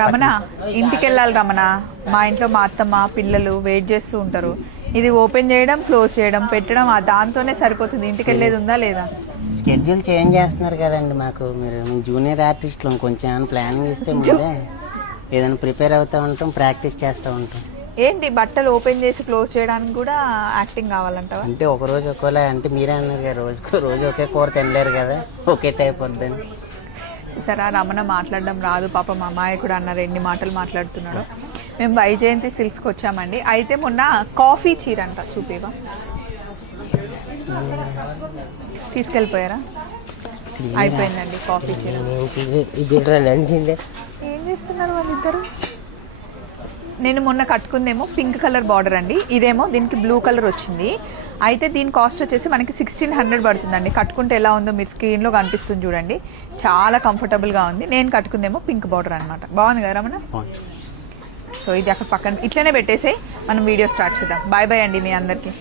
రమణ, ఇంటికి వెళ్ళాలి రమణ. మా ఇంట్లో మా అత్తమ్మ పిల్లలు వెయిట్ చేస్తూ ఉంటారు. ఇది ఓపెన్ చేయడం, క్లోజ్ చేయడం, పెట్టడం దాంతోనే సరిపోతుంది. ఇంటికి వెళ్ళేది ఉందా లేదా? షెడ్యూల్ చేంజ్ చేస్తున్నారు కదండి. మాకు మీరు జూనియర్ ఆర్టిస్టులు కొంచెం ఏమైనా ప్లానింగ్ ఇస్తే ముందే ఏదైనా ప్రిపేర్ అవుతూ ఉంటాం, ప్రాక్టీస్ చేస్తూ ఉంటాం. ఏంటి బట్టలు ఓపెన్ చేసి క్లోజ్ చేయడానికి కూడా యాక్టింగ్ కావాలంటావా? అంటే ఒక రోజు ఒక్కోలా, అంటే మీరే అన్నారు కదా, రోజు ఒకే కూర తినలేరు కదా, ఒకే టైప్ వద్దని. సరే, రమణ మాట్లాడడం రాదు పాప. మా అమ్మాయి కూడా అన్నారు, ఎన్ని మాటలు మాట్లాడుతున్నాడు. మేము వైజయంతి సిల్క్స్కి వచ్చామండి. అయితే మొన్న కాఫీ చీర అంట, చూపేవా? తీసుకెళ్ళిపోయారా? అయిపోయిందండి కాఫీ చీర. ఏం చేస్తున్నారు వాళ్ళిద్దరు? నేను మొన్న కట్టుకుందేమో పింక్ కలర్ బార్డర్ అండి. ఇదేమో దీనికి బ్లూ కలర్ వచ్చింది. అయితే దీని కాస్ట్ వచ్చేసి మనకి 1600 పడుతుందండి. కట్టుకుంటే ఎలా ఉందో మీరు స్క్రీన్లో కనిపిస్తుంది చూడండి. చాలా కంఫర్టబుల్గా ఉంది. నేను కట్టుకుందేమో పింక్ బార్డర్ అనమాట. బాగుంది కదా రమణ? సో ఇది అక్కడ పక్కన ఇట్లనే పెట్టేసి మనం వీడియో స్టార్ట్ చేద్దాం. బాయ్ బాయ్ అండి మీ అందరికీ.